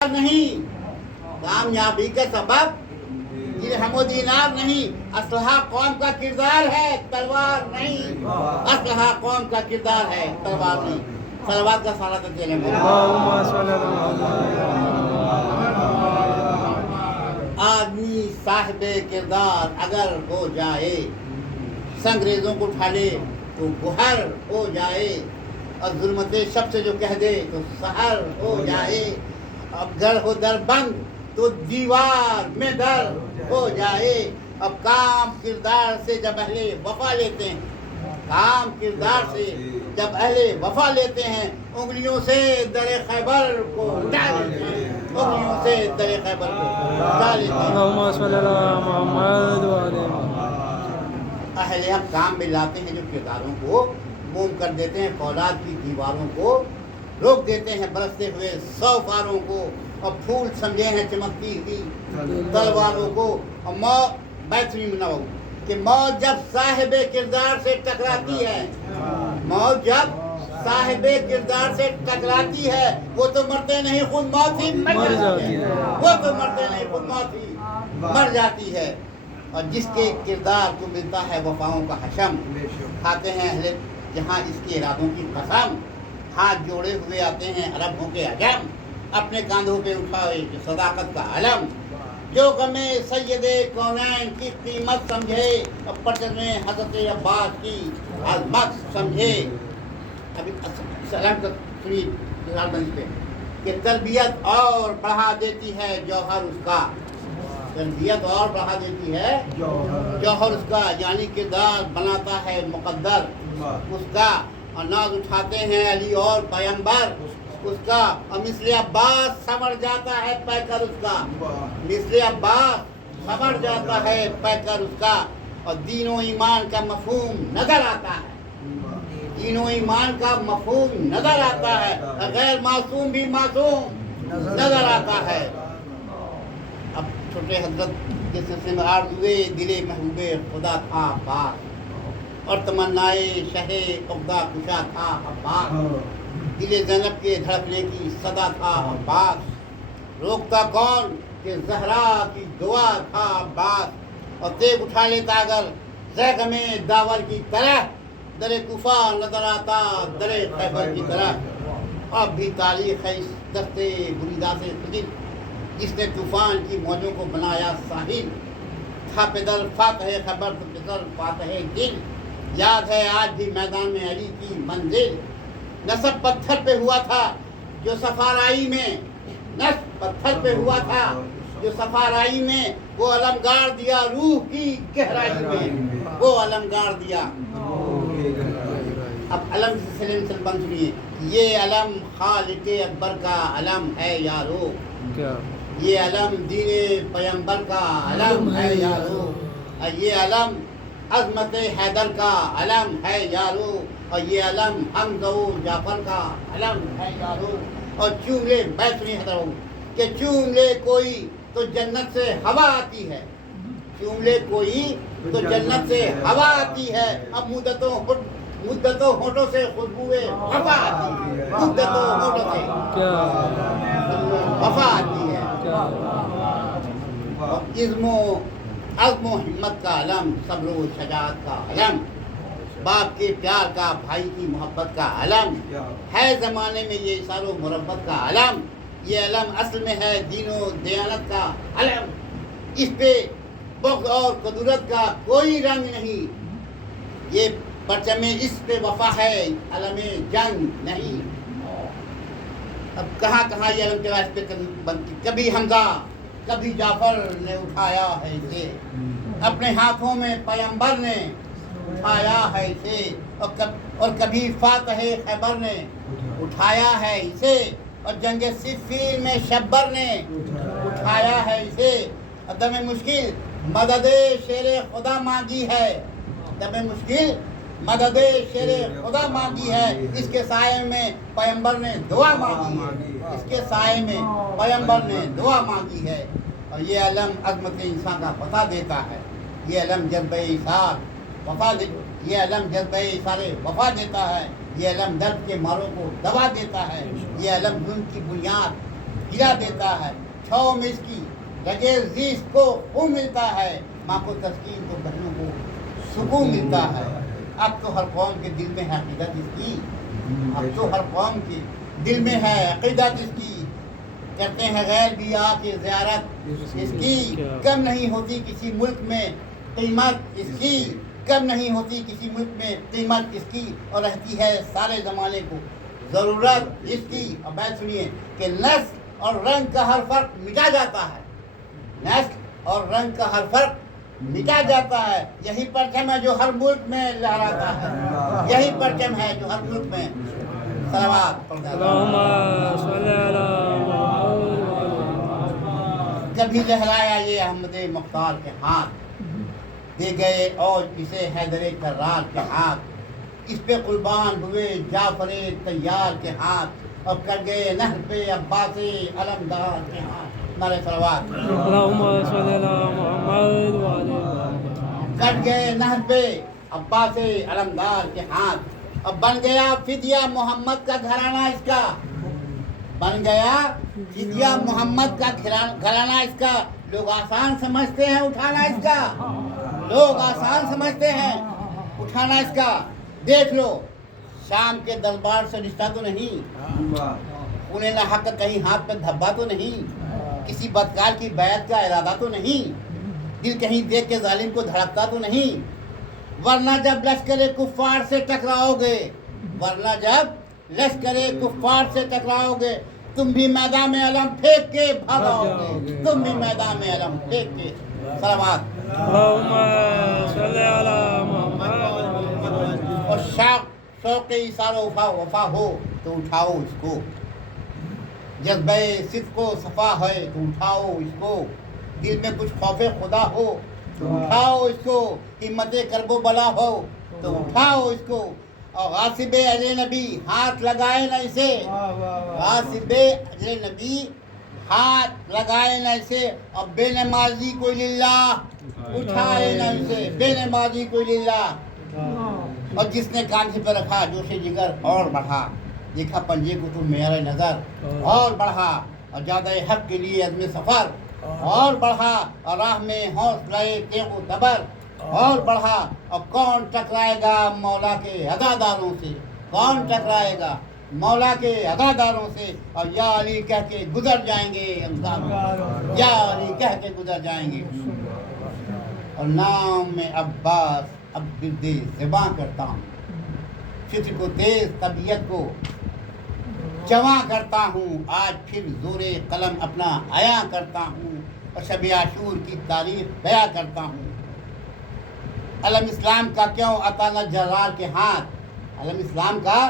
نہیں، کامیابی کا سبب درہم و دینار نہیں، اسلحہ قوم کا کردار ہے، تلوار نہیں۔ اسلحہ قوم کا کردار ہے، تلوار نہیں۔ صلوات کا سارا ترجمہ ہے۔ آدمی صاحب کردار اگر ہو جائے، سنگریزوں کو اٹھا لے تو گوہر ہو جائے، اور ظلمت شب سے جو کہہ دے تو سحر ہو جائے۔ اب گھر ہو در بند تو دیوار میں در ہو جائے۔ اب کام کردار سے جب اہل وفا لیتے ہیں، کام کردار سے جب اہل وفا لیتے ہیں، انگلیوں سے در خیبر کو اٹھا لیتے ہیں، انگلیوں سے در خیبر کو اٹھا لیتے ہیں۔ اللہم صلی اللہ محمد وعلیہ اہل حق کام میں لاتے ہیں جو کرداروں کو موم کر دیتے ہیں، فولاد کی دیواروں کو روک دیتے ہیں، برستے ہوئے 100 پاروں کو، اور پھول سمجھے ہیں چمکتی ہوئی تلواروں کو۔ اور موت بہترین بناؤ کہ موت جب صاحب کردار سے ٹکراتی ہے، موت جب صاحب کردار سے ٹکراتی ہے، وہ تو مرتے نہیں خود موت ہی مر جاتی ہے، وہ تو مرتے نہیں خود موت ہی مر جاتی ہے۔ اور جس کے کردار کو ملتا ہے وفاؤں کا حشم، کھاتے ہیں اہل جہاں اس کے ارادوں کی قسم، ہاتھ جوڑے ہوئے آتے ہیں عربوں کے عجم، اپنے کاندھوں پہ اٹھائے جو صداقت کا علم، جو غم سید کونین کی قیمت سمجھے، اور پرچم حضرت عباس کی عظمت سمجھے۔ ابھی سلام کا سنی لال بنش پہ کہ تربیت اور بڑھا دیتی ہے جوہر اس کا، تربیت اور بڑھا دیتی ہے جوہر اس کا، یعنی کردار بناتا ہے مقدر اس کا، اور ناز اٹھاتے ہیں علی اور پیمبر اس کا، اور مثل عباس سمر جاتا ہے پیکر اس کا، مثل عباس سمر جاتا ہے پیکر اس کا، اور دین و ایمان کا مفہوم نظر آتا ہے، دین و ایمان کا مفہوم نظر آتا ہے، غیر معصوم بھی معصوم نظر آتا ہے۔ اب چھوٹے حضرت کے سلسلے میں آرزوئے دل محبوب خدا تھا پاک، اور تمنائے شہ عقدہ کشا تھا عباس، دل زینب کے دھڑکنے کی صدا تھا عباس، روکتا کون کہ زہرا کی دعا تھا عباس، اور تیغ اٹھا لیتا اگر زیغ میں داور کی طرح، در کوفہ نظر آتا در خیبر کی طرح۔ اب بھی تاریخ ہے اس دستے بریدہ سے خجل، جس نے طوفان کی موجوں کو بنایا ساحل، تھا پدر فاتح خبر تو پدر فاتح دل، یاد ہے آج بھی میدان میں علی کی منزل، نصب پتھر پہ ہوا تھا جو صفارائی میں، نصب پتھر پہ ہوا تھا جو صفارائی میں، وہ علم گاڑ دیا روح کی گہرائی میں، وہ علم گاڑ دیا۔ اب علم سے سلم سلمان سنیے، یہ علم خالق اکبر کا علم ہے یارو، یہ علم دین پیمبر کا علم ہے یارو، اور یہ علم عظمت حیدر کا علم ہے یارو، اور یہ علم حمزہ و جعفر کا علم ہے یارو۔ اور چوم لے میں سنی حضر ہوں کہ چوم لے کوئی تو جنت سے ہوا آتی ہے، چوم لے کوئی تو جنت سے ہوا آتی ہے، اب مدتوں ہونٹوں سے خوشبوئے وفا آتی ہے، مدتوں ہونٹوں سے وفا آتی ہے۔ عزم و ہمت کا علم، صبر و شجاعت کا علم، باپ کے پیار کا، بھائی کی محبت کا علم ہے، زمانے میں یہ اثار و مربت کا علم، یہ علم اصل میں ہے دین و دیانت کا علم، اس پہ بغض اور قدرت کا کوئی رنگ نہیں، یہ پرچم اس پہ وفا ہے علم جنگ نہیں۔ اب کہاں کہاں یہ علم چلا، اس پہ کبھی حمزہ کبھی جعفر نے اٹھایا ہے اسے، اپنے ہاتھوں میں پیمبر نے اٹھایا ہے اسے، اور کبھی فاتح خیبر نے اٹھایا ہے اسے، اور جنگ صفین میں شبر نے اٹھایا ہے اسے، اور دم مشکل مدد شیر خدا مانگی ہے، دم مشکل مدد شیر خدا مانگی ہے، اس کے سائے میں پیمبر نے دعا مانگی ہے، اس کے سائے میں پیمبر نے دعا مانگی ہے۔ اور یہ علم عظمت انسان کا پتہ دیتا ہے، یہ علم جذبہ ایثار وفا یہ علم جذبہ ایثار وفا دیتا ہے، یہ علم درد کے ماروں کو دوا دیتا ہے، یہ علم ظلم کی بنیاد हिला देता है, छाँव में इसकी लगे जीस को खून मिलता है, माँ को तस्कीन तो बहनों को सुकून मिलता है। अब तो हर कौम के दिल में है अक़ीदत इसकी, अब तो हर कौम के दिल में है अक़ीदत इसकी। करते हैं गैर भी आके ज़ियारत इसकी, कम नहीं होती किसी मुल्क में कीमत इसकी, कम नहीं होती किसी मुल्क में कीमत इसकी, और रहती है सारे ज़माने को ज़रूरत इसकी। अब बात सुनिए कि नस्ल और रंग का हर फ़र्क मिटा जाता है, नस्ल और रंग का हर फ़र्क मिटा जाता है। यही परचम है जो हर मुल्क में लहराता है, यही परचम है जो हर मुल्क में सलावत पढ़ता है। कभी लहराया ये अहमद मुख्तार के हाथ, दे गए और इसे हैदर कर्रार के हाथ, इस पे कुर्बान हुए जाफर तैयार के हाथ, और कर गए नहर पे अब्बास अलमदार के हाथ। नारे सलावत। कट गए नहर पे अब्बास अलमदार के हाथ, अब बन गया फिदिया मोहम्मद का घराना इसका, बन गया फिदिया मोहम्मद का घराना इसका। लोग आसान समझते हैं उठाना इसका, लोग आसान समझते हैं उठाना इसका। देख लो शाम के दरबार से रिश्ता तो नहीं, उन्हें ना हक कहीं हाथ पे धब्बा तो नहीं, किसी बदकार की बैत का इरादा तो नहीं, दिल कहीं देख के जालिम को धड़कता तो नहीं। वरना जब लश्कर कुफ्फार से टकराओगे, वरना जब लश्कर कुफ्फार से टकराओगे, तुम भी मैदान में अलम फेंक के भागोगे, तुम भी मैदान में अलम फेंक के। सलावत। और शौक़ इसारो वफा हो तो उठाओ इसको, जज्बे सिद्क़ को सफ़ा है तो उठाओ इसको, दिल में कुछ खौफे खुदा हो तो उठाओ इसको, हिम्मत करबो बला हो तो उठाओ इसको। और गासिबे अजय नबी हाथ लगाए न इसे, गासिबे अजय नबी हाथ लगाए न इसे, और बेनमाजी कोई लिल्लाह उठाए न इसे, बेनमाजी कोई लिल्लाह। और जिसने कांधे पर रखा जोशे जिगर और बढ़ा, देखा पंजे को तो मेरा नज़र और बढ़ा, और ज़्यादा हक के लिए अज़्म सफ़र और बढ़ा, और राह में हौसले तेगो तबर और बढ़ा। और कौन टकराएगा मौला के अदादारों से, कौन टकराएगा मौला के अदादारों से, और या अली कह के गुजर जाएंगे अंसार, या अली कह के गुजर जाएंगे। और नाम में अब्बास अब बिर्दे ज़िबा करता हूँ, फिक्र को तेज तबीयत को जमा करता हूँ, आज फिर ज़ोरे कलम अपना आया करता हूँ, और शब आशूर की तारीफ बयां करता हूँ। अलम इस्लाम का क्यों आता न जर्रार के हाथ, अलम इस्लाम का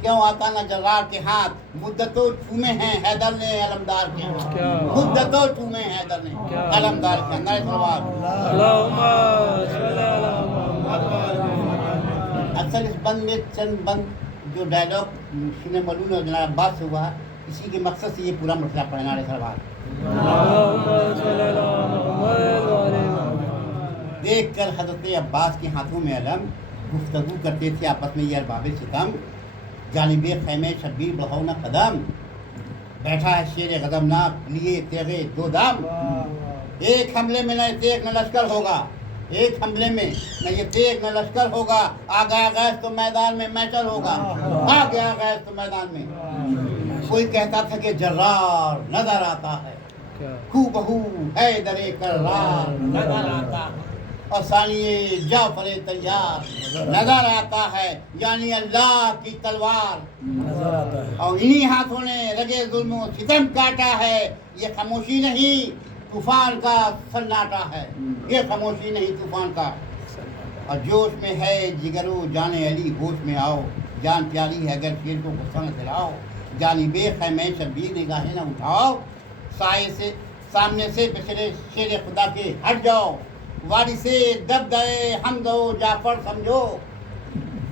क्यों आता न जर्रार के हाथ, मुद्दतों छूमे हैं हैदर ने अलमदार के हाथ, मुद्दतों छूमे हैं हैदर ने अलमदार के अंदर। अक्सर इस बंद में चंद बंद जो डायलॉग सुने मलून और जनाब अब्बास से हुआ, इसी के मकसद से ये पूरा मसला पढ़ना है। सवाल देख कर हज़रत अब्बास के हाथों में अलम, गुफ्तगू करते थे आपस में ये अरबाब सितम, जानिबे खैमे शब्बीर बढ़ाओ न कदम, बैठा है शेर गदमनाक लिए तेगे दो दम। एक हमले में न तेग न लश्कर होगा, एक हमले में न ये तेग न लश्कर होगा, आ गया गैस तो मैदान में मैचर होगा, आ गया गैस तो मैदान में। कोई कहता था कि जर्रार नजर आता है, खूबहू है दरे कर्रार नजर आता है, और सानिए जाफर तैयार नजर आता है, यानी अल्लाह की तलवार नजर आता है। और इन्हीं हाथों ने लगे जुल्म सितम काटा है, ये खामोशी नहीं तूफान का सन्नाटा है, ये खामोशी नहीं तूफान का। और जोश में है जिगरो जाने अली, होश में आओ, जान प्यारी है अगर शेर को गुस्सा न दिलाओ, जानिबे खैमे शब्बीर निगाहें न उठाओ, साए से सामने से पिछले शेर खुदा के हट जाओ, वारिसे दबदबे हमदो जाफर समझो,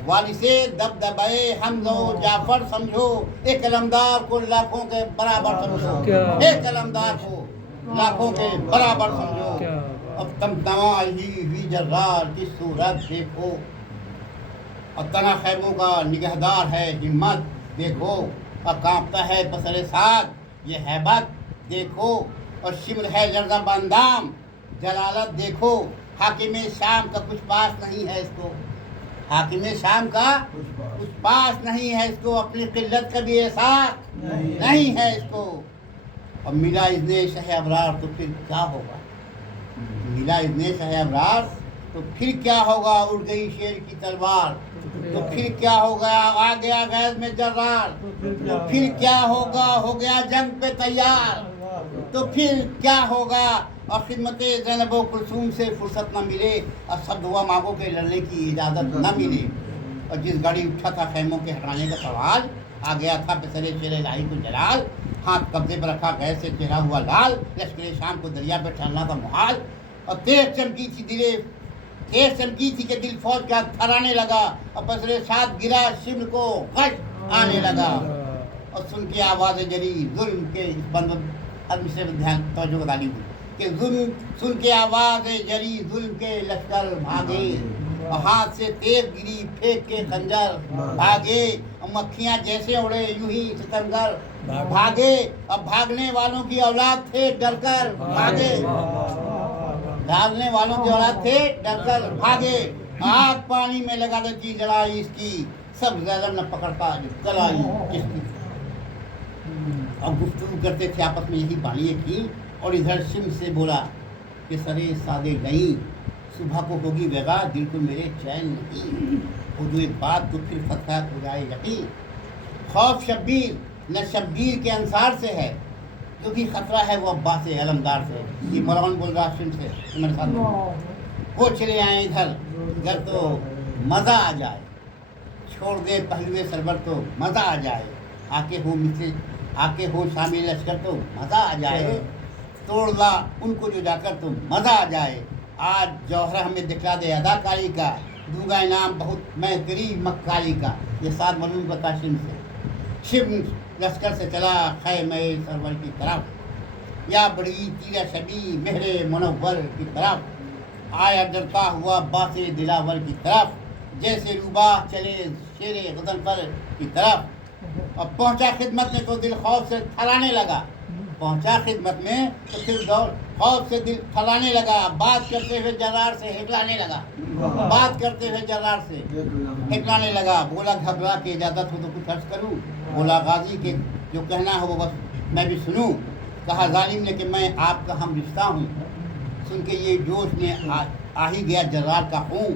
वारिसे दबदबे हमदो जाफर समझो, एक कलमदार को लाखों के बराबर समझो, एक कलमदार को लाखों के बराबर समझो। अब तमतमा ही हुई जर्रार की सूरत देखो, और तना खैमों का निगहदार है हिम्मत देखो, और कांपता है बसरे साथ ये हैबत, देखो, और शिमर है लर्जा बंदाम, जलालत देखो। हाकिम शाम का कुछ पास नहीं है इसको, हाकिम शाम का कुछ पास नहीं है इसको, अपनी किल्लत का भी एहसास नहीं है इसको। और मिला इज़्ने शाह अबरार तो फिर क्या होगा, मिला इज़्ने शाह अबरार तो फिर क्या होगा, उड़ गई शेर की तलवार तो फिर क्या होगा, आ गया गैस में जर्रार तो फिर क्या होगा, हो गया जंग पे तैयार तो फिर क्या होगा। और खिदमत ज़ैनब व कुलसूम से फुर्सत न मिले, और सब दुआ मांगो के लड़ने की इजाज़त न मिले। और जिस गाड़ी उठा था खैमों के हटाने का सवाल, आ गया था बसरे शेर इलाही को जलाल, हाथ कब्जे पर रखा गैस से चेहरा हुआ लाल, लश्कर शाम को दरिया पे ठहरना था मुहाल। और तेज चमकी थी कि दिल फौज का थराने लगा, और बसरे साथ गिरा शिमर को गश आने लगा। और सुन के आवाज़ जरी जुल्म के इस बंद आदमी से ध्यान तवज्जो बता दी कि जुल्म सुन के आवाज़ जरी जुल्म के लश्कर भागे, और हाथ से तेज गिरी फेंक के खंजर भागे, और मक्खियाँ जैसे उड़े यूं ही सितमगर भागे। और भागने वालों की औलाद थे डरकर भागे, भागने वालों की औलाद थे डरकर भागे। आग पानी में लगा देती जलाई इसकी, सब ज़ालिम न पकड़ता गलाई किसकी। और गुफ्तगू करते थे आपस में यही बानिए की। और इधर सिम से बोला कि सरे सादे गई, सुबह को होगी वेगा, दिल को मेरे चैन नहीं, वो जो एक बात तो फिर फतह हो जाए यकीन। खौफ शब्बीर न शब्बीर के अंसार से है, जो भी खतरा है वो अब्बास अलमदार से। ये मौलाना बोल रहा सिम से, मेरे साथ वो चले आए इधर तो मज़ा आ जाए, छोड़ दे पहलुए सरवर तो मज़ा आ जाए, आके हो शामिल लश्कर तो मज़ा आ जाए, तोड़ ला उनको जो जाकर तो मज़ा आ जाए। आज जौहरा हमें दिखला दे अदाकारी का, दूंगा इनाम बहुत मैं तेरी मक्कारी का। ये साथ मलूम बता सिम से। शिम लश्कर से चला खैमे सरवर की तरफ, या बड़ी तीरा शबी मेहरे मुनव्वर की तरफ, आया डरता हुआ बासे दिलावर की तरफ, जैसे रूबा चले शेरे गदनफर की तरफ। और पहुंचा खिदमत में तो दिल खौफ से थराने लगा, पहुंचा खिदमत में तो फिर दौड़ खौफ से दिल थराने लगा। बात करते हुए जर्रार से हिकलाने लगा, बात करते हुए जर्रार से हिकलाने लगा। बोला घबरा के इजाज़त हो तो कुछ अर्ज करूं, बोला गाजी के जो कहना है वो बस मैं भी सुनूं। कहा जालिम ने कि मैं आपका हम रिश्ता हूँ, सुन के ये जोश में आ ही गया जर्रार का खून।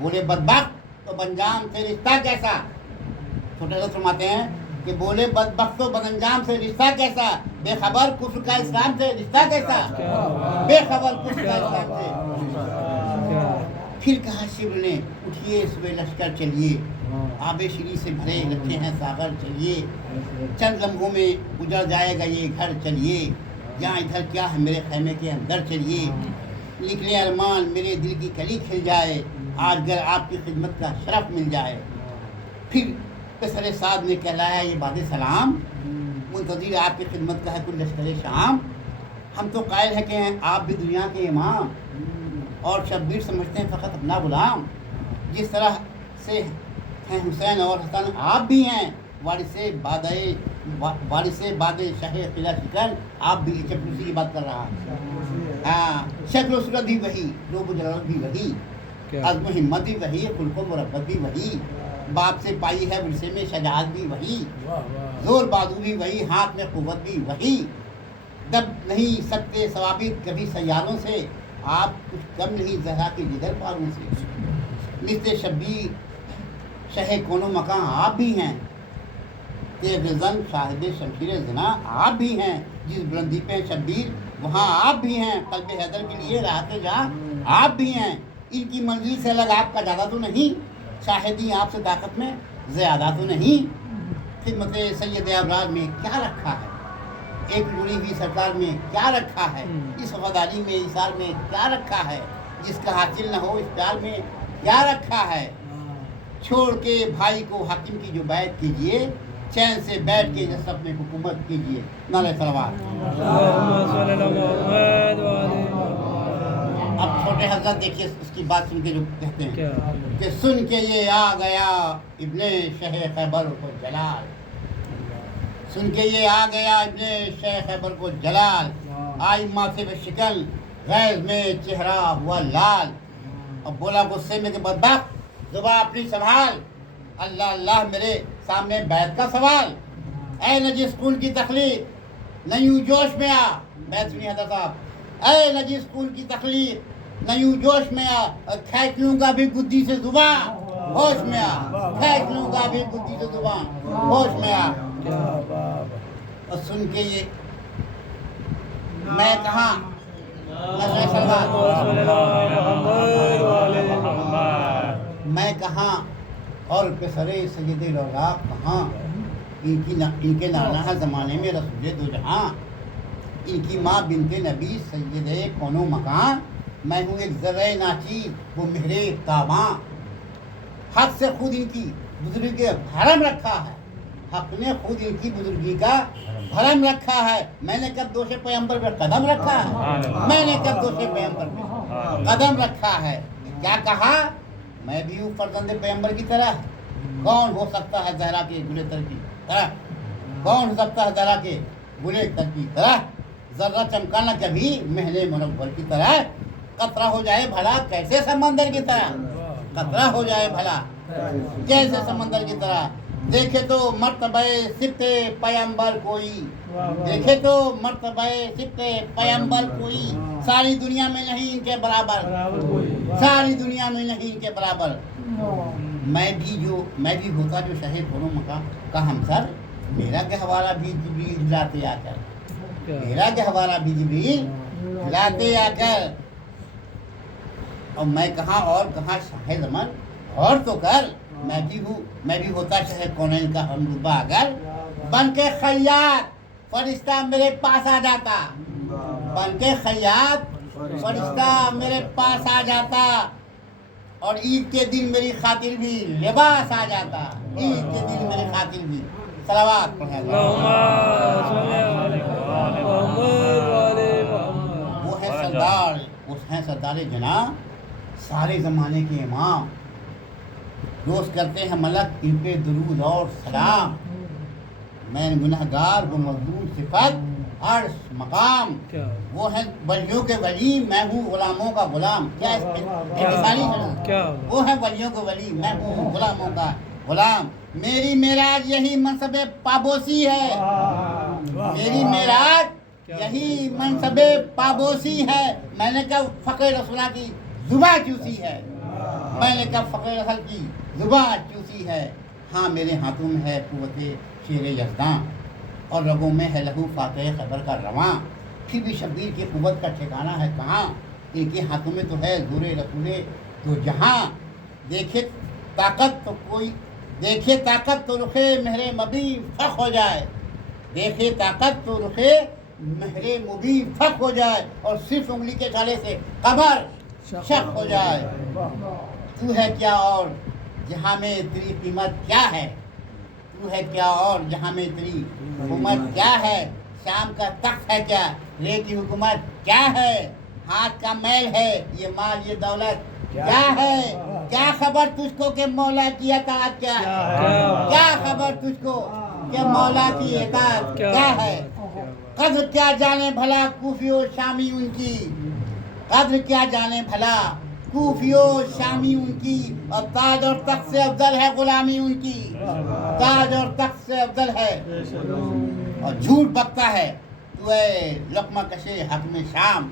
बोले बदबख्त तो बंजाम से रिश्ता कैसा, छोटे से फरमाते हैं कि बोले बदबख्त तो बदअंजाम से रिश्ता कैसा, बेखबर कुफ्र का इस्लाम से रिश्ता कैसा, बेखबर कुफ्र का इस्लाम से। फिर कहा शिव ने उठिए सुबह लश्कर चलिए, आबे श्री से भरे रखे हैं सागर चलिए, चंद लम्हों में गुजर जाएगा ये घर चलिए, जहाँ इधर क्या है मेरे खैमे के अंदर चलिए, निकले अरमान मेरे दिल की कली खिल जाए, आज अगर आपकी खिदमत का शरफ मिल जाए। फिर सरे साद ने कहलाया ये बाद सलाम, मुंतज़िर आपकी खिदमत का है कुल लश्कर शाम। हम तो कायल है कि हैं आप भी दुनिया के इमाम, और शब्बीर समझते हैं फ़कत अपना गुलाम। जिस तरह से हैं हुसैन और हसन आप भी हैं, वारिसे बादे शाह किला शिकन आप भी। चपलूसी की बात कर रहा है, हाँ शक्ल सूरत भी वही, रूब जलालत भी वही, अज़्म हिम्मत भी वही, खुल्क़ो मुरब्बत भी वही, बाप से पाई है विरसे में शजाअत भी वही, जोर बाजू भी वही, हाथ में कुव्वत भी वही, दब नहीं सकते सवाबित कभी सयालों से, आप कुछ कम नहीं जहरा के जिगर पारों से। मिस्र शब्बीर शहे कोनो मकान आप भी हैं, तेज़ ज़न साहिब शमशीर ज़ना आप भी हैं, जिस बुलंदी पे शब्बीर वहाँ आप भी हैं, क़ल्ब हैदर के लिए राहते जहाँ आप भी हैं। इनकी मंजिल से अलग आपका ज़्यादा तो नहीं, शाहिदी आपसे ताकत में ज़्यादा तो नहीं। खिदमत सैयद अबरार में क्या रखा है, एक जुड़ी हुई सरकार में क्या रखा है, इस वफादारी में इसार में क्या रखा है, जिसका हासिल न हो इस प्यार में क्या रखा है। छोड़ के भाई को हाकिम की जो बैत कीजिए, चैन से बैठ के जसब में हुकूमत कीजिए। नारे सलवात। अब छोटे हजरत देखिए उसकी बात सुन के जो कहते हैं कि सुन के ये आ गया इब्ने शह खैबर को जलाल, سن کے یہ آ گیا ابن شیخ خیبر کو جلال، آئی ماتھے پہ شکل، غیظ میں چہرہ ہوا لال، اب بولا غصے میں کہ بدبخت زبان اپنی سنبھال، اللہ اللہ میرے سامنے بیعت کا سوال، اے نجس خون کی تخلیق نہ یوں جوش میں آ، بیعت سنی حضرت صاحب، اے نجس خون کی تخلیق نہ یوں جوش میں آ، کھینچ لوں گا بھی گدی سے زبان، ہوش میں آ، کھینچ لوں گا بھی گدی سے زبان، ہوش میں آ۔ اور سن کے یہ میں کہاں میں کہاں اور پسرے سجدے لولا کہاں، ان کے نانا ہے زمانے میں رسول دو جہاں، ان کی ماں بنت نبی سیدے کون و مکان، میں ہوں ایک ذرہ ناچیز وہ مہر تاباں، حق سے خود ان کی بزرگی کا بھرم رکھا ہے، حق نے خود ان کی بزرگی کا بھرم رکھا ہے، میں نے کب دوش پیغمبر پہ قدم رکھا ہے، میں نے کب دوش پیغمبر پہ قدم رکھا ہے، کیا کہا میں بھی ہوں فرزند پیغمبر کی طرح، کون ہو سکتا ہے زہرا کے گلے تر کی طرح، کون ہو سکتا ہے زہرا کے گلے تر کی طرح، ذرہ چمکانا کبھی مہر منور کی طرح، قطرہ ہو جائے بھلا کیسے سمندر کی طرح، قطرہ ہو جائے بھلا کیسے سمندر کی طرح، دیکھے تو مرتبہ صفت پیغمبر کوئی، دیکھے تو مرتبہ صفت پیغمبر کوئی، ساری دنیا میں نہیں ان کے برابر، ساری دنیا میں نہیں ان کے برابر، میں بھی ہوتا جو شہید کونوں مقام کا ہمسر، میرا کہ حوالہ بھی جبریل لاتے آ کر، میرا کہ حوالہ بھی جبریل لاتے آ کر، اور میں کہاں اور کہاں شاہ زمان، اور تو کر میں بھی ہوتا شہر کونین کا ہمرتبہ اگر، بن کے خیاط فرشتہ میرے پاس آ جاتا، بن کے خیاط فرشتہ میرے پاس آ جاتا، اور عید کے دن میری خاطر بھی لباس آ جاتا، عید کے دن میری خاطر بھی صلوات پڑھا جاتا۔ وہ ہیں سردار جناح، سارے زمانے کے امام، روز کرتے ہیں ملک ان پہ درود اور سلام، میں گنہگار وہ مظلوم صفت عرش مقام، وہ ہیں ولیوں کے ولی میں ہوں غلاموں کا غلام، کیا اس پہ مثالی سنا، وہ ہیں ولیوں کے ولی میں ہوں غلاموں کا غلام، میری معراج یہی منصب پابوسی ہے، میری معراج یہی منصب پابوسی ہے، میں نے کب فقر رسولہ کی زباں چوسی ہے، میں نے کب فقر رسول کی زباں چوسی ہے، ہاں میرے ہاتھوں میں ہے قوت شیر یزداں، اور رگوں میں ہے لہو فاتح خیبر کا رواں، پھر بھی شبیر کی قوت کا ٹھکانہ ہے کہاں، ان کے ہاتھوں میں تو ہے زور رسول تو جہاں، دیکھے طاقت تو رخے مہر مبی فخ ہو جائے، دیکھے طاقت تو رخے مہر مبی فخ ہو جائے، اور صرف انگلی کے چھالے سے قمر شق ہو جائے، تو ہے کیا اور جہاں میں تیری قیمت کیا ہے، تو ہے کیا اور جہاں میں تیری حکومت کیا ہے، شام کا تخت ہے کیا، رے کی حکومت کیا ہے، ہاتھ کا میل ہے یہ مال یہ دولت کیا ہے، کیا خبر تجھ کو کہ مولا کی اطاعت کیا ہے، کیا خبر تجھ کو کہ مولا کی اطاعت کیا ہے، قدر کیا جانے بھلا کوفی و شامی ان کی، قدر کیا جانے بھلا کوفی و شامی ان کی، اور تاج اور تخت سے افضل ہے غلامی ان کی، تاج اور تخت سے افضل ہے، اور جھوٹ بکتا ہے تو اے لقمہ کشے حاکم شام،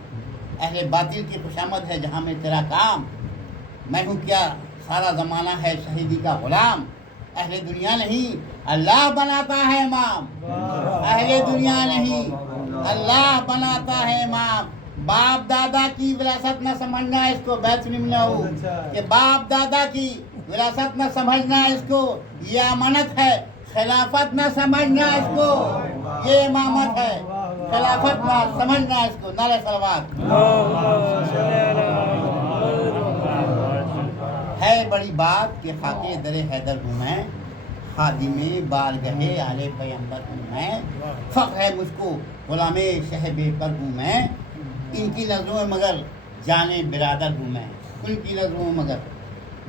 اہل باطل کی خوشامد ہے جہاں میں تیرا کام، میں ہوں کیا سارا زمانہ ہے شہیدی کا غلام، اہل دنیا نہیں اللہ بناتا ہے امام، اہل دنیا نہیں اللہ بناتا ہے امام، باپ دادا کی وراثت نہ سمجھنا اس کو، بیت نہ ہو کہ باپ دادا کی وراثت نہ سمجھنا اس کو، یہ امانت ہے، خلافت نہ سمجھنا اس کو، یہ امامت ہے، خلافت نہ سمجھنا اس کو، نعرہ صلوات۔ ہے بڑی بات کہ خاکے در حیدر ہوں میں، خادم بارگہ آل پیغمبر ہوں میں، فخر ہے مجھ کو غلام شہب پر ہوں میں، ان کی نظروں میں مگر جانے برادر ہوں میں، ان کی نظروں میں مگر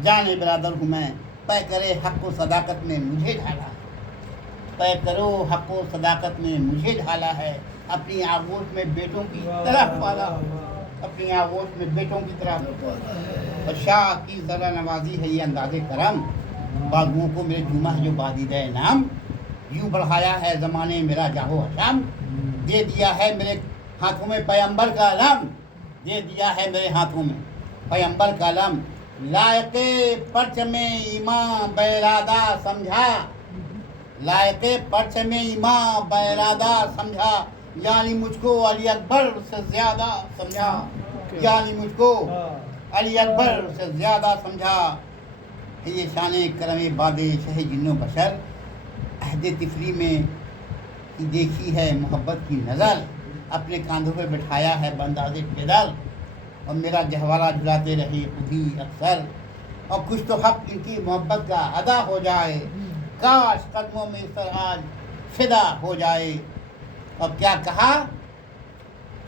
جانے برادر ہوں میں، طے کرے حق و صداقت میں مجھے ڈھالا، तय करो हक व सदाकत में मुझे ढाला है, अपनी आगोश में बेटों की तरह पाला, अपनी आगोश में बेटों की तरह। और शाह की ज़रा नवाजी है ये अंदाज़े करम, बागुओं को मेरे जुमा है जो बादीद नाम, यूँ बढ़ाया है ज़माने मेरा जाहो हशम, दे दिया है मेरे हाथों में पैगंबर का अलम, दे दिया है मेरे हाथों में पैगंबर का अलम, लायके परचमे ईमां बैरादा समझा, लायके परचमे ईमां बैरादा समझा, यानी मुझको अली अकबर से ज़्यादा समझा, यानी मुझको अली अकबर से ज़्यादा समझा। ये शान करम बादे शह जिन्नो बशर, अहद तिफली में की देखी है मोहब्बत की नज़र, अपने कांधों पे बिठाया है बंदाज़े पेदल, और मेरा जहवाला झुलाते रहे खुद ही अक्सर, और कुछ तो हक इनकी मोहब्बत का अदा हो जाए, काश कदमों में इस तरह आज फिदा हो जाए। और क्या कहा,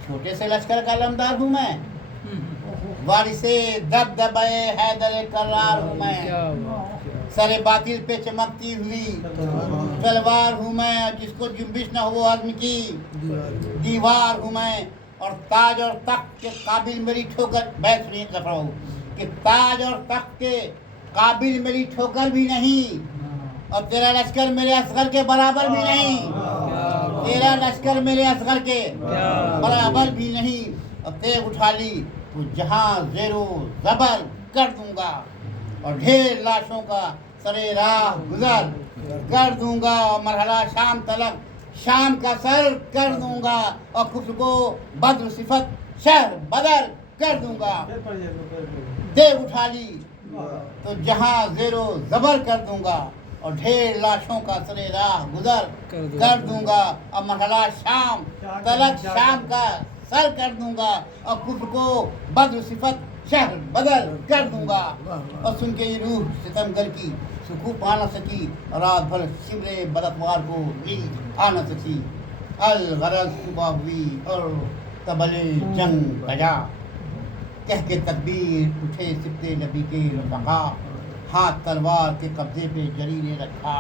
छोटे से लश्कर का लमदार हूँ मैं, वारिसे दबदबे हैदर करार हूँ मैं, सरे बातिल पे चमकती हुई तलवार हूँ मैं, जिसको जुम्बिश न हो आदमी की दीवार हूँ मैं, और ताज और तख्त के काबिल मेरी ठोकर, बैठ सुनिए कि ताज और तख्त के काबिल मेरी ठोकर भी नहीं, और तेरा लश्कर मेरे असगर के बराबर भी नहीं, तेरा लश्कर मेरे असगर के बराबर भी नहीं, और तेग उठा ली तो जहाँ ज़ेरो ज़बर कर दूंगा, और ढेर लाशों का सरे राह गुजर कर दूंगा, और मरहला शाम तलक शाम का सर कर दूंगा, और खुद को बद्र सिफत शहर बदर कर दूंगा। दे उठा ली तो जहाँ ज़ेरो ज़बर कर दूंगा, और ढेर लाशों का सरे राह गुजर कर दूंगा, और मरहला शाम तलक शाम का सर कर दूंगा, और खुद को बद्र सिफत शहर बदल कर दूंगा। और सुन के ये रूह सितमगर की सुकून पा न सकी, रात भर शिमरे बदतवार को नींद आ न सकी, अल गरज सुबह हुई और तबले जंग बजा, कह के तकबीर उठे सिपते नबी के रफ़क़ा, हाथ तलवार के कब्जे पे जरी ने रखा,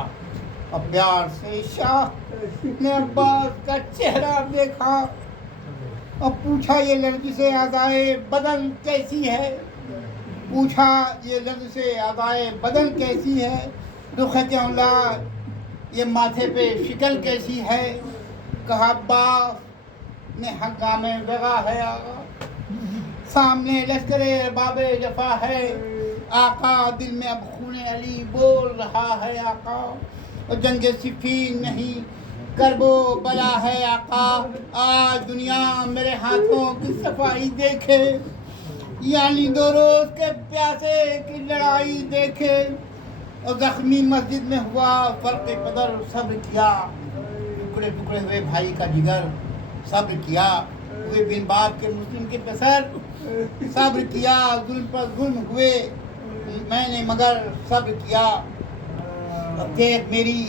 और प्यार से शाह ने अब्बास का चेहरा देखा, और पूछा ये लड़की से आज़ाए बदन कैसी है, पूछा ये लड़की से आज़ाए बदन कैसी है, रुख के औलाद ये माथे पे शिकल कैसी है, कहा अब्बास ने हंगामे वगा है आगा, सामने लश्करे बाबे जफा है आका, दिल में अब खूने अली बोल रहा है आका, और जंगे सिफीन नहीं करबो बला है आका, आज दुनिया मेरे हाथों की सफाई देखे, यानी दो रोज के प्यासे की लड़ाई देखे, और जख्मी मस्जिद में हुआ फर्क कदर सब्र किया, टुकड़े टुकड़े हुए भाई का जिगर सब्र किया, हुए बिन बाप के मुस्लिम के पसर सब्र किया, जुल्म पर जुल्म हुए मैंने मगर सब्र किया, देख मेरी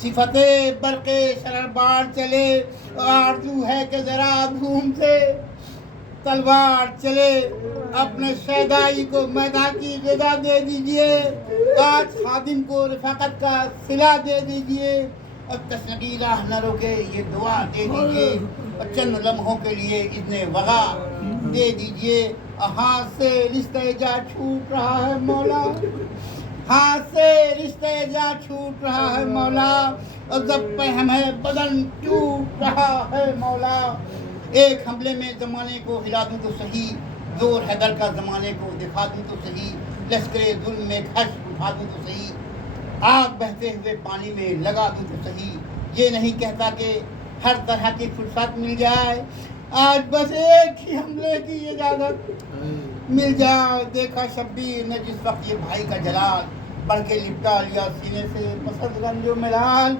सिफते बरके शरर बाढ़ चले, आरज़ू है कि ज़रा धूम से तलवार चले, अपने शहदाई को मैदान की जगह दे दीजिए, आज खादिम को रफ़ाकत का सिला दे दीजिए, और तशनगी राह न रोके ये दुआ दे दीजिए, और चंद लम्हों के लिए इतने वगा दे दीजिए, और हाथ से रिश्ते जा छूट रहा है मौला, हाथ से रिश्ते जा छूट रहा है मौला, और जब पे हमें बदन टूट रहा है मौला, एक हमले में ज़माने को हिला दूँ तो सही, जोर हैदर का ज़माने को दिखा दूँ तो सही, लश्करे जुल्म में खश उठा दूँ तो सही, आग बहते हुए पानी में लगा दूँ तो सही, ये नहीं कहता कि हर तरह की फुर्सत मिल जाए, आज बस एक ही हमले की इजाज़त मिल जाए। देखा शब्बीर ने जिस वक्त ये भाई का जलाल बढ़ के लिपटा लिया सीने से पसंद रंजो मिलाल,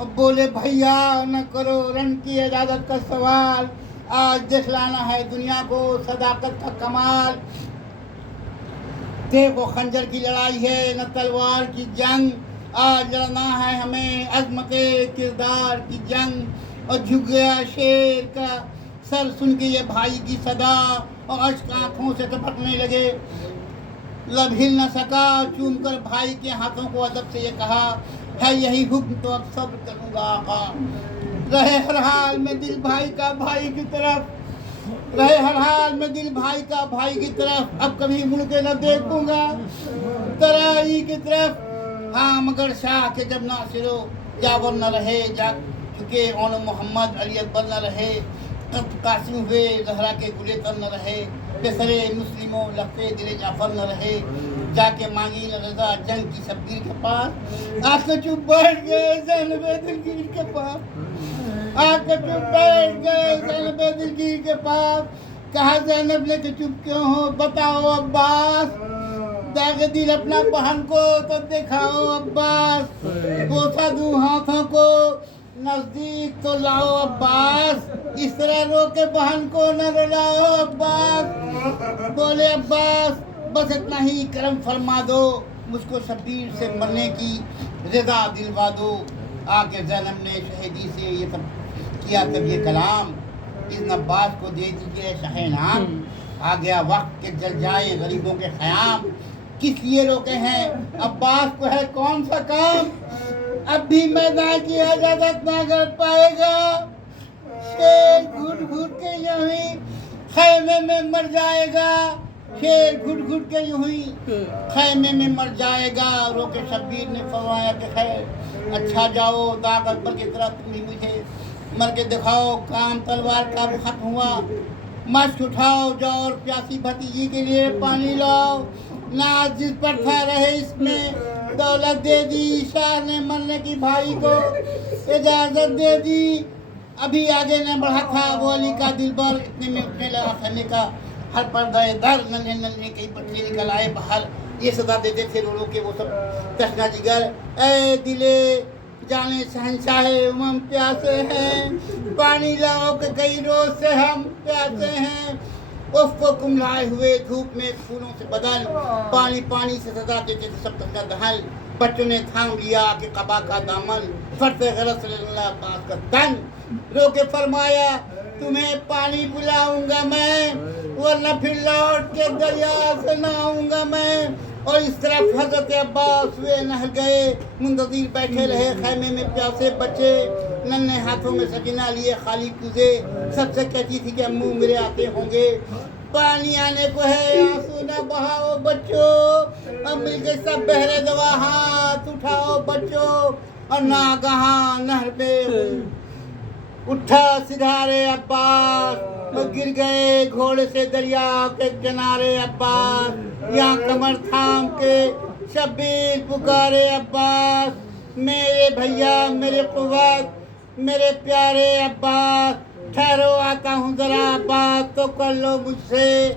अब बोले भैया न करो रन की इजाज़त का सवाल, आज दिखलाना है दुनिया को सदाकत का कमाल, देखो खंजर की लड़ाई है न तलवार की जंग, आज लड़ना है हमें अज़मते किरदार की जंग, और झुक गया शेर का सर सुन के ये भाई की सदा, और अश्क आँखों से टपकने लगे, लब हिल न सका, चूम कर भाई के हाथों को अदब से ये कहा, है यही हुक्म तो अब सब्र करूंगा आका। रहे हर हाल में दिल भाई का भाई की तरफ, रहे हर हाल में दिल भाई का भाई की तरफ, अब कभी मुड़ के न देखूंगा तराई की तरफ। हाँ मगर शाह के जब नासिरो जावर न रहे, जा चुके ओन मोहम्मद अली अकबर न रहे, तब कासिम हुए जहरा के गुले तर न रहे, बेसरे मुस्लिमों लफ्ते दिले जाफर न रहे, जाके मांगी न रजा जंग की शब्बीर के पास, आके चुप बैठ गए ज़ैनबे दिलगीर के पास, आके चुप बैठ गए ज़ैनबे दिलगीर के पास। कहा ज़ैनब लेके चुप क्यों हो, बताओ अब्बास, दागे दिल अपना बहन को तो दिखाओ अब्बास, बोसा दूं हाथों को नजदीक तो लाओ अब्बास, इस तरह रो के बहन को न रुलाओ अब्बास। बोले अब्बास बस इतना ही करम फरमा दो, मुझको शब्बीर से मरने की रजा दिलवा दो। आके ज़ैनब ने शहीदी से ये सब किया तब ये कलाम, इस अब्बास को दे दीजिए शाहे नाम। आ गया वक्त के जल जाए गरीबों के ख़याम, किस लिए रोके हैं अब्बास को है कौन सा काम, अब भी मैदान की इजाजत ना कर पाएगा, शेर घुट घुट के यूं ही खैमे में मर जाएगा, शेर घुट घुट के यूं ही खैमे में मर जाएगा। रोके शब्बीर ने फरमाया कि खैर अच्छा जाओ, दाग अकबर की तरह तुम ही मुझे मर के दिखाओ, काम तलवार का खत्म हुआ, मस्त उठाओ जाओ और प्यासी भतीजी के लिए पानी लाओ। नाज जिस पर था रहे इसमें दौलत दे दी, शाह ने मरने की भाई को इजाजत दे दी। अभी आगे न बढ़ा था वो अली का दिलबर, इतने में उठने लगा खैमे का हर पर्दा दर, नन्हे नन्हे कई बच्चे निकल आए बाहर, ये सदा देते थे रो के वो सब तशना जिगर। ए दिले जाने शहंशाहे उमम प्यासे हैं, पानी लाओ कि कई रोज से हम प्यासे हैं। उसको कुमलाए हुए धूप में फूलों से बदल, पानी पानी से सजा देते थे सब तक दहल। बच्चों ने थाम लिया कि कबा का दामन, फरते गरस अब्बास का तन, रो के फरमाया तुम्हें पानी बुलाऊंगा मैं, वरना फिर लौट के दरिया से न आऊंगा मैं। और इस तरफ हजरत अब्बास हुए नहर गए, मुंतज़िर बैठे रहे खैमे में प्यासे बच्चे, नन्हे हाथों में सकीना लिए खाली कुजे, सबसे कहती थी कि अम्मू मेरे आते होंगे, पानी आने को है आंसू न बहाओ बच्चों, अब मिलके सब बहरे दवा हाथ उठाओ बच्चों। और नागहां नहर पे उठा सिधारे अब्बास, वो गिर गए घोड़े से दरिया के किनारे अब्बास, यहाँ कमर थाम के शब्बीर पुकारे अब्बास, मेरे भैया मेरे कुव्वत मेरे प्यारे अब्बास, ठहरो आता हूँ जरा बात तो कर लो मुझसे,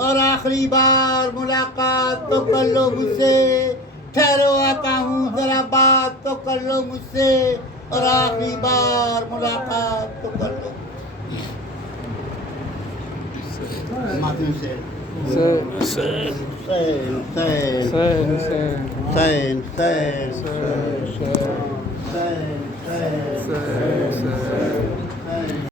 और आखिरी बार मुलाकात तो कर लो मुझसे। ठहरो आता हूँ जरा बात तो कर लो मुझसे, और आखिरी बार मुलाकात तो कर लो। मातम से Say.